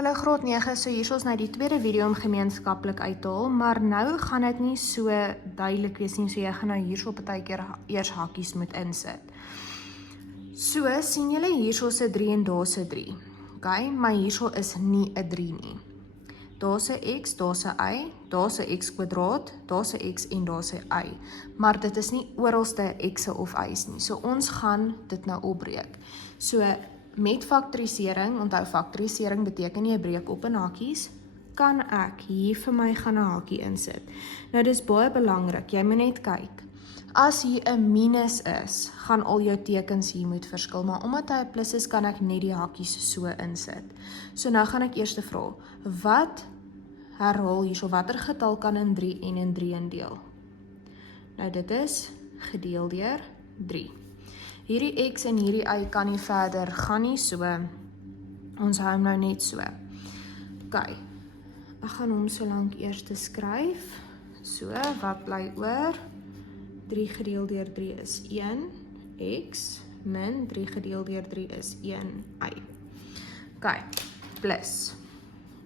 Hallo graad 9, so hier is nou die tweede video om gemeenskaplik uit te haal, maar nou gaan dit nie so duidelik wees nie, so jy gaan nou hierso partykeer eers hakies moet insit. So, sien julle hierso se 3 en daar se 3. Okay, maar hierso is nie 'n 3 nie. Daar se x, daar se y, daar se x kwadraat, daar se x en daar se y. Maar dit is nie oralste x'e of y'se nie. So ons gaan dit nou opbreek. So met faktorisering, onthou faktorisering beteken jy breek op in hakies, kan ek hier vir my gaan 'n hakie insit. Nou dis baie belangrik, jy moet net kyk. As hier 'n minus is, gaan al jou tekens hier moet verskil, maar omdat hy 'n plus is, kan ek net die hakies so insit. So nou gaan ek eers vra, wat herhaal hierso, watter getal kan in 3 en in 3 indeel? Nou dit is gedeel deur 3. Hierdie x en hierdie y kan nie verder gaan nie, so ons hou hom nou net so. Ok, ek gaan hom so lank eers te skryf. So, wat bly oor? 3 gedeel deur 3 is 1 x min 3 gedeel deur 3 is 1 y. Ok, plus.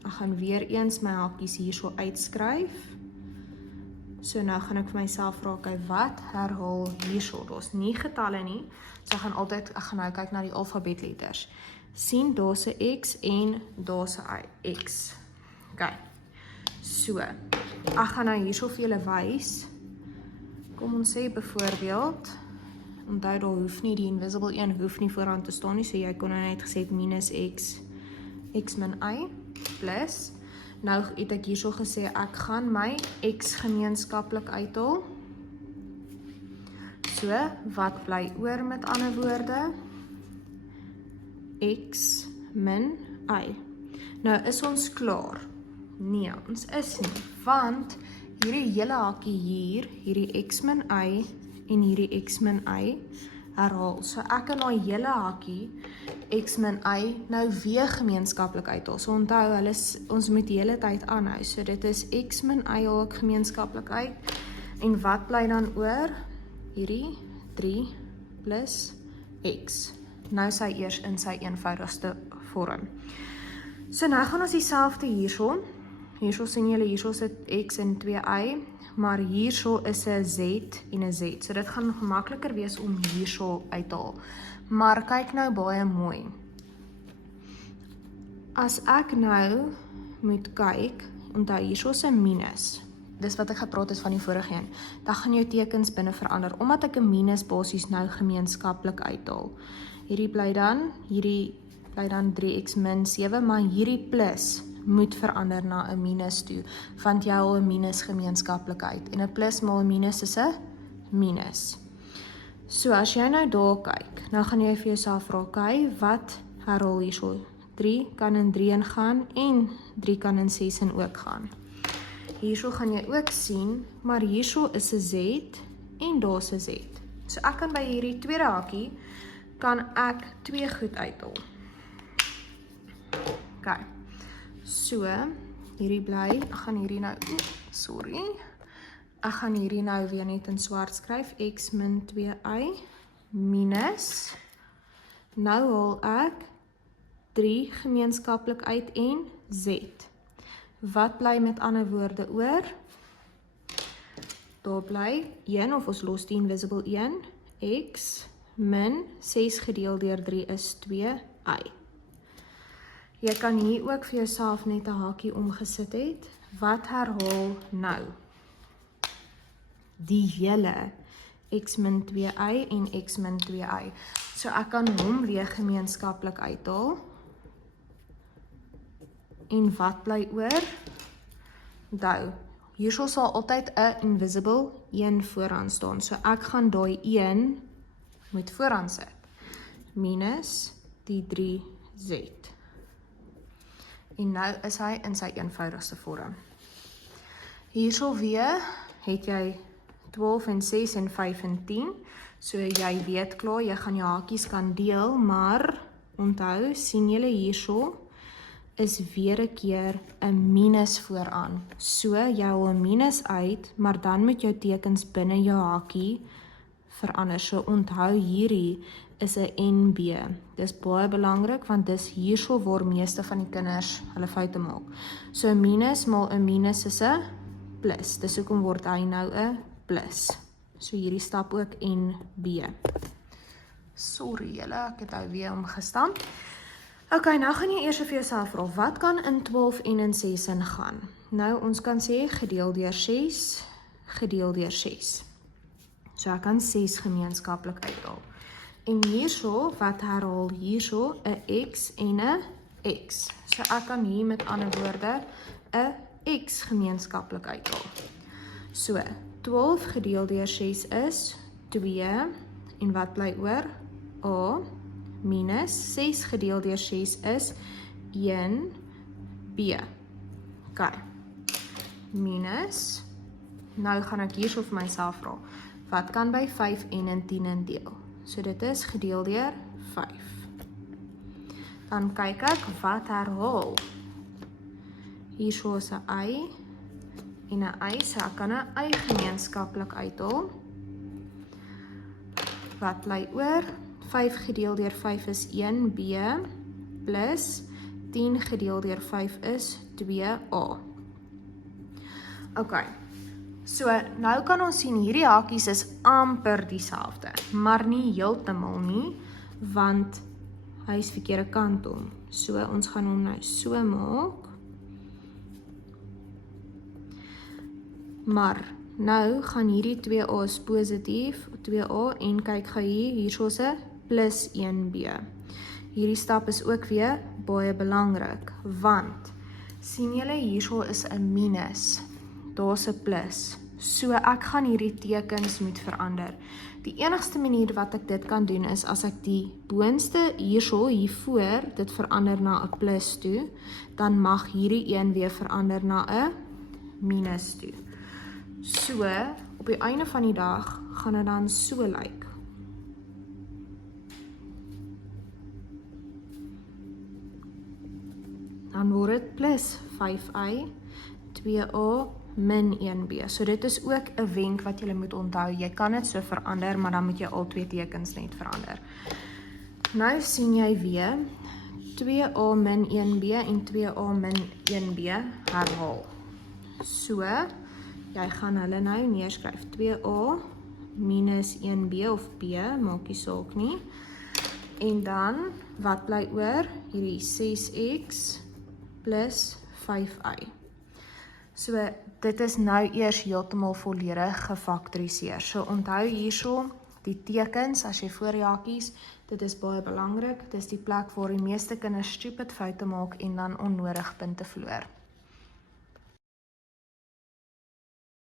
Ek gaan weer eens my hakies hierso uitskryf. So nou gaan ek vir myself vra, okay, wat herhaal hierso? Daar's nie getalle nie, so ek gaan nou kyk na die alfabetletters. Sien, daar se x en daar se y, x. Ok, so, ek gaan nou hierso vir julle wys. Kom ons sê byvoorbeeld, onthou daar hoef nie, die invisible 1 hoef nie vooraan te staan nie, so jy kon nou net gesê minus x min y, plus, nou het ek hierso gesê, ek gaan my x gemeenskaplik uithaal. So, wat bly oor met ander woorde? X min y. Nou, is ons klaar? Nee, ons is nie, want hierdie hele hakie hier, hierdie x min y en hierdie x min y herhaal. So ek kan daai hele hakie x min y nou weer gemeenskaplik uithaal. So onthou, ons moet die hele tyd aanhou. So dit is x min y haal ek gemeenskaplik uit. En wat bly dan oor? Hierdie 3 plus x. Nou sy eers in sy eenvoudigste vorm. So nou gaan ons dieselfde hierso. Hierso sien julle, hierso sit x en 2y, maar hierso is 'n z en 'n z. So dit gaan gemakliker wees om hierso uit te haal. Maar kyk nou baie mooi. As ek nou moet kyk, onthou hierso is 'n minus. Dis wat ek gepraat het van die vorige een. Dan gaan jou tekens binne verander, omdat ek 'n minus basies nou gemeenskaplik uithaal. Hierdie bly dan 3x min 7, maar hierdie plus moet verander na 'n minus toe, want jy haal 'n minus gemeenskaplik uit. En 'n plus maal 'n minus is 'n minus. So as jy nou daar kyk, nou gaan jy vir jouself vra, okay, wat herhaal hierso? 3 kan in 3 ingaan en 3 kan in 6 in ook gaan. Hierso gaan jy ook sien, maar hierso is 'n z en daar's 'n z. So ek kan by hierdie tweede hakie, kan ek 2 goed uithaal. Okay. So, hierdie bly, ek gaan hierdie nou weer net in swart skryf, x min 2y minus, nou haal ek 3 gemeenskaplik uit en z. Wat bly met ander woorde oor? Daar bly 1, of ons los die invisible 1, x min 6 gedeel deur 3 is 2y. Jy kan hier ook vir jouself net 'n hakie omgesit het. Wat herhaal nou? Die hele x min 2y en x min 2y. So ek kan hom weer gemeenskaplik uithaal. En wat bly oor? Onthou, hierso sal altyd 'n invisible 1 vooraan staan. So ek gaan daai 1 moet vooraan sit. Minus die 3z. En nou is hy in sy eenvoudigste vorm. Hierso weer het jy 12 en 6 en 5 en 10. So jy weet klaar, jy gaan jou hakies kan deel, maar onthou, sien julle hierso, is weer 'n keer 'n minus vooraan. So jy haal 'n minus uit, maar dan moet jou tekens binne jou hakie verander. So onthou hierdie is 'n NB. Dis baie belangrik want dis hierso waar meeste van die kinders hulle foute maak. So 'n minus maal 'n minus is 'n plus. Dis hoekom word hy nou 'n plus. So hierdie stap ook NB. Sorry julle, ek het nou weer omgestamp. Ok, nou gaan jy eers vir jouself vra, wat kan in 12 en in 6 ingaan? Nou, ons kan sê gedeel deur 6, gedeel deur 6. So ek kan 6 gemeenskaplik uithaal. En hierso, wat herhaal hierso, 'n x en 'n x. So ek kan hier met ander woorde 'n x gemeenskaplik uithaal. So, 12 gedeel deur 6 is 2, en wat bly oor? A, minus 6 gedeel deur 6 is 1, B. Ok, minus, nou gaan ek hierso vir myself vra, wat kan by 5 en in 10 indeel? So dit is gedeel deur 5. Dan kyk ek, wat herhaal? Hierso is 'n y, en 'n y, so ek kan 'n y gemeenskaplik uithaal. Wat bly oor? 5 gedeel deur 5 is 1b, plus 10 gedeel deur 5 is 2a. Ok, so nou kan ons sien hierdie hakies is amper dieselfde, maar nie heeltemal nie, want hy is verkeerde kant om. So ons gaan hom nou so maak. Maar nou gaan hierdie 2a is positief, 2a, en kyk gou hierso is 'n plus 1b. Hierdie stap is ook weer baie belangrik, want sien julle hierso is 'n minus, daar's 'n plus. So ek gaan hierdie tekens moet verander. Die enigste manier wat ek dit kan doen is as ek die boonste hierso hiervoor dit verander na 'n plus toe, dan mag hierdie een weer verander na 'n minus toe. So op die einde van die dag gaan dit dan so lyk. Dan word dit plus 5y, 2a, min 1b. So dit is ook 'n wenk wat jy moet onthou. Jy kan dit so verander, maar dan moet jy al twee tekens net verander. Nou sien jy weer 2a min 1b en 2a min 1b herhaal. So, jy gaan hulle nou neerskryf. 2a minus 1b of b, maak nie saak nie. En dan, wat bly oor? Hierdie 6x plus 5y. So, dit is nou eers heeltemal volledig gefaktoriseer. So, onthou hierso, die tekens, as jy voor die hakies, dit is baie belangrik. Dit is die plek waar die meeste kinders stupid foute maak en dan onnodig punte verloor.